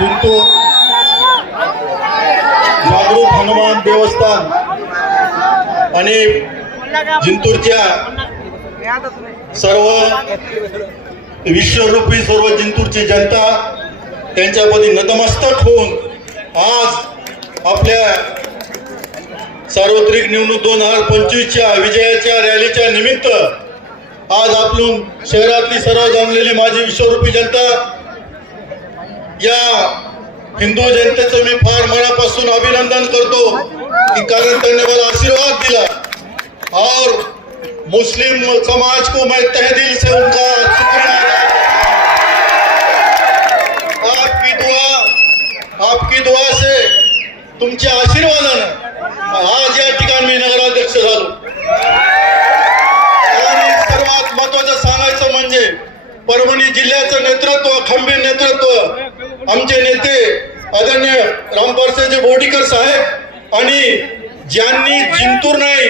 जिंतूर जागृत हनुमान देवस्थान आणि जिंतूरच्या सर्व विश्वरूपी सर्व जिंतूरची जनता त्यांच्याप्रती नतमस्तक होऊन आज आपल्या सार्वत्रिक निवडणूक 2025च्या विजयाच्या रॅलीच्या निमित्त आज आपण शहरातली सर्व जमलेली माझी विश्वरूपी जनता, या हिंदू जनतेचं मी फार मनापासून अभिनंदन करतो की कारण त्यांनी मला आशीर्वाद दिला और मुस्लिम समाज को मैं तहे दिल से उनका शुक्रिया आपकी दुआ से तुमच्या आशीर्वादाने आज या ठिकाणी मी नगराध्यक्ष झालो। आणि सर्वात महत्वाचं सांगायचं म्हणजे परभणी जिल्ह्याचं नेतृत्व, खंबीर नेतृत्व आमचे नेते आदरणीय रामपारसेजी बोर्डीकर साहेब आणि ज्यांनी जिंतूर नाही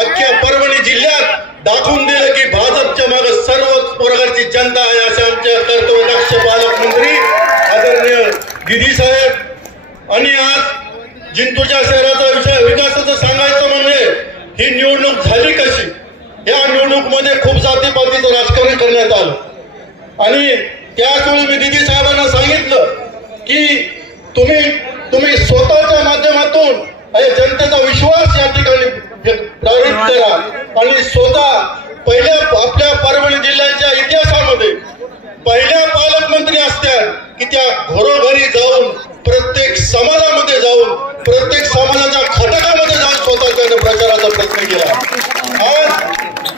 अख्ख्या परभणी जिल्ह्यात दाखवून दिलं की भाजपच्या मागे सर्व प्रकारची जनता आहे, असे आमचे कर्तव्यदक्ष पालकमंत्री आदरणीय दिदी साहेब। आणि आज जिंतूरच्या शहराचा विकासाचं सांगायचं म्हणजे ही निवडणूक झाली कशी, या निवडणूकमध्ये खूप जातीपातीचं राजकारण करण्यात आलं आणि त्याचवेळी मी दिदी साहेबांना सांगितलं की तुम्ही स्वतःच्या माध्यमातून जनतेचा विश्वास या ठिकाणी प्रवृत्त करा आणि स्वतः पहिल्या आपल्या परभणी जिल्ह्याच्या इतिहासामध्ये पहिल्या पालकमंत्री असतात की त्या घरोघरी जाऊन प्रत्येक समाजामध्ये जाऊन प्रत्येक समाजाच्या घटकामध्ये जाऊन स्वतः त्याने प्रचाराचा प्रयत्न केला। आज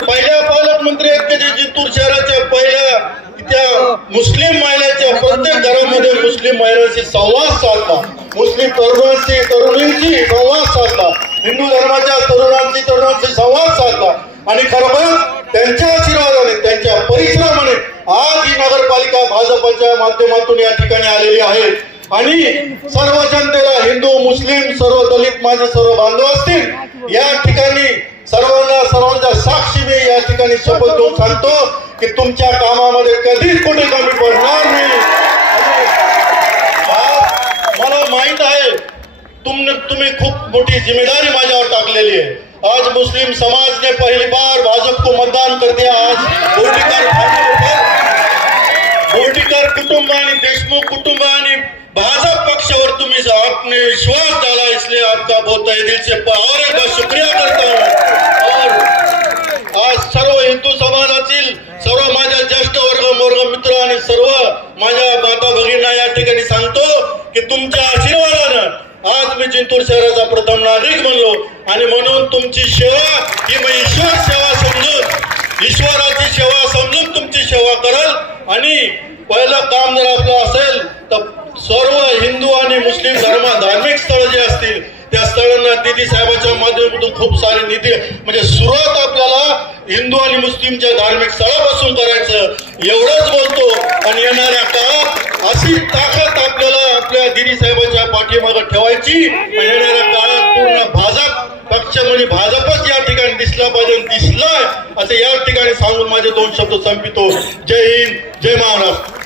पहिल्या पालकमंत्री आहेत की जे जिंतूर शहराच्या पहिल्या त्या मुस्लिम महिलांच्या प्रत्येक घरामध्ये मुस्लिम महिलांशी संवाद साधला, मुस्लिम तरुणींशी संवाद साधला, हिंदू धर्माच्या तरुणांशी संवाद साधला आणि खरोखर त्यांच्या आशीर्वादाने त्यांच्या परिश्रमाने आज ही नगरपालिका भाजपच्या माध्यमातून या ठिकाणी आलेली आहे आणि सर्व जनतेला हिंदू मुस्लिम सर्व दलित माझे सर्व बांधव असतील या ठिकाणी सर्वांच्या साक्षी मी या ठिकाणी शपथ घेऊन सांगतो की तुमच्या कामामध्ये कधीच कुठे कमी पडणार नाही। मला माहित आहे तुम्ही खूप मोठी जिम्मेदारी माझ्यावर टाकलेली आहे। आज मुस्लिम समाज ने पहली बार भाजपा को मतदान कर दिया। आज बोर्डीकर कुटुंब आणि देशमुख कुटुंब आणि भाजपा पक्षावर तुम्ही आपने विश्वास डाला, इसलिए आपका बहुत तहे दिल से और एक बार शुक्रिया करता हूँ। और आज सर्व हिंदू समाजातील सर्व माझ्या ज्येष्ठ वर्ग मित्र आणि सर्व माझ्या माता भगिनींना या ठिकाणी सांगतो की तुमच्या आशीर्वादानं आज मी जिंतूर शहराचा प्रथम नागरिक बनलो आणि म्हणून तुमची सेवा ही मी ईश्वराची सेवा समजून तुमची सेवा कराल। आणि पहिलं काम जर आपलं असेल तर सर्व हिंदू आणि मुस्लिम धार्मिक स्थळ जे असतील त्या स्थळांना दिदी साहेबांच्या माध्यमातून खूप सारे निधी म्हणजे सुरुवात आपल्याला हिंदू आणि मुस्लिमच्या धार्मिक स्थळापासून करायचं एवढंच बोलतो। आणि येणाऱ्या काळात अशी ताकद आपल्याला आपल्या दिदी साहेबांच्या पाठीमागे ठेवायची, येणाऱ्या काळात पूर्ण भाजप पक्ष म्हणजे भाजपच या ठिकाणी दिसला पाहिजे, दिसलाय असं या ठिकाणी सांगून माझे 2 शब्द संपितो। जय हिंद, जय महाराष्ट्र।